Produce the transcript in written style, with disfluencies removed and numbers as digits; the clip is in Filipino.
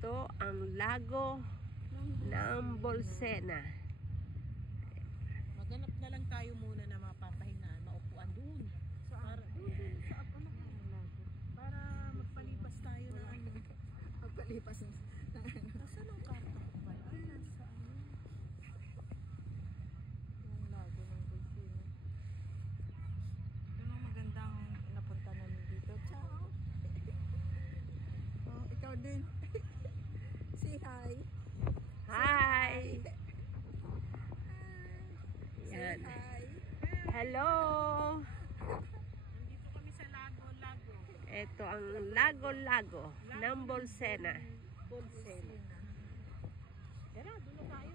Ito ang lago ng Bolsena. Maghanap na lang tayo muna na mapapahingaan, maupuan doon. Para doon sa para magpalipas tayo na ano. Magpalipas na ano. Nasaan ang karta ko ba? Ay, nasa ano. Yung lago ng Bolsena. Ito ang magandang napunta namin dito. Ciao! Oh, ikaw din. Say hi. Hi! Say Yan. hi. Hello! Nandito kami sa lago. Ito ang lago ng Bolsena. Bolsena. Tara, doon na tayo.